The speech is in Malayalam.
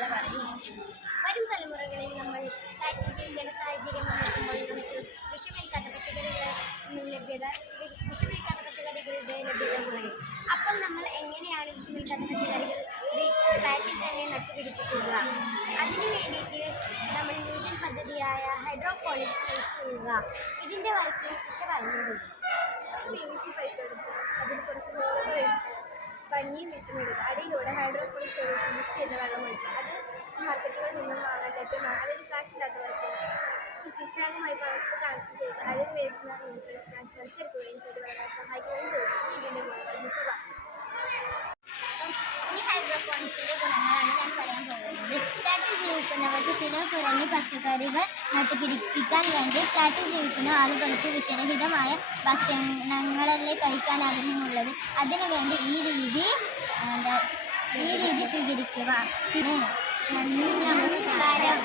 നാളെ പറയും. വരും തലമുറകളിൽ നമ്മൾ കാറ്റിൽ ജീവിക്കേണ്ട സാഹചര്യം വന്നെത്തുമ്പോൾ നമുക്ക് വിഷമേൽക്കാത്ത പച്ചക്കറികളുടെ ലഭ്യത കുറയും. അപ്പോൾ നമ്മൾ എങ്ങനെയാണ് വിഷമേൽക്കാത്ത പച്ചക്കറികൾ ഫ്ലാറ്റിൽ തന്നെ നട്ടുപിടിപ്പിക്കുക? അതിനു വേണ്ടിയിട്ട് നമ്മൾ ന്യൂജൻ പദ്ധതിയായ ഹൈഡ്രോപോണിക്സ് ചെയ്യുക. ഇതിൻ്റെ വർക്കിംഗ് പറഞ്ഞത് PVC പൈപ്പ് എടുത്ത് അതിൽ കുറച്ച് പഞ്ഞിയും വിട്ടുമെടുക്കുക. അടിയിലൂടെ ഹൈഡ്രോപോണിക് സൊല്യൂഷൻ മിക്സ് ചെയ്ത വെള്ളം ഒഴിക്കുക. അത് മാർക്കറ്റുകളിൽ നിന്നും വാങ്ങാൻ ലഭ്യമാണ്. അതിന് കാശില്ലാത്തവർക്ക് ഫിഷ് ടാങ്കുമായി പൈപ്പ് കണക്ട് ചെയ്ത് അതിൽ വരുന്ന ന്യൂട്രിയൻസ് വലിച്ചെടുക്കുകയും ചെടി വളരാൻ സഹായിക്കുകയും ചെയ്യുന്നു. ഇതിൻ്റെ ഈ ഹൈഡ്രോപോണിക്സിൻ്റെ ഗുണങ്ങളാണ് ഞാൻ പറയാൻ പോകുന്നത്. ഫ്ലാറ്റിൽ ജീവിക്കുന്നവർക്ക് ചില കുറഞ്ഞ പച്ചക്കറികൾ നട്ടുപിടിപ്പിക്കാൻ വേണ്ടി ഫ്ലാറ്റിൽ ജീവിക്കുന്ന ആളുകൾക്ക് വിഷരഹിതമായ ഭക്ഷണങ്ങളല്ലേ കഴിക്കാൻ ആഗ്രഹമുള്ളത്. അതിനുവേണ്ടി ഈ രീതി സ്വീകരിക്കുക. നന്ദി, നമസ്കാരം.